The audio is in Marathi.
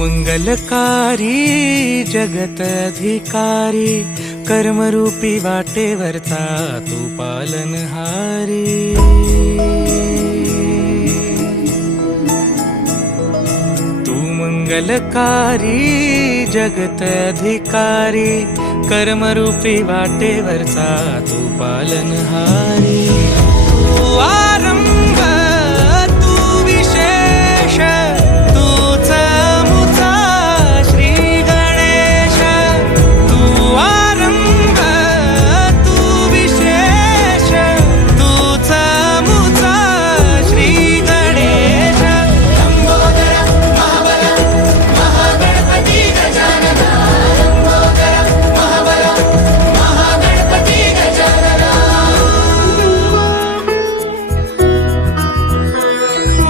मंगलकारी जगत अधिकारी, कर्मरूपी वाटेवरचा तू पालनहारी। तू मंगलकारी जगत अधिकारी, कर्मरूपी वाटेवरचा तू पालनहारी। तू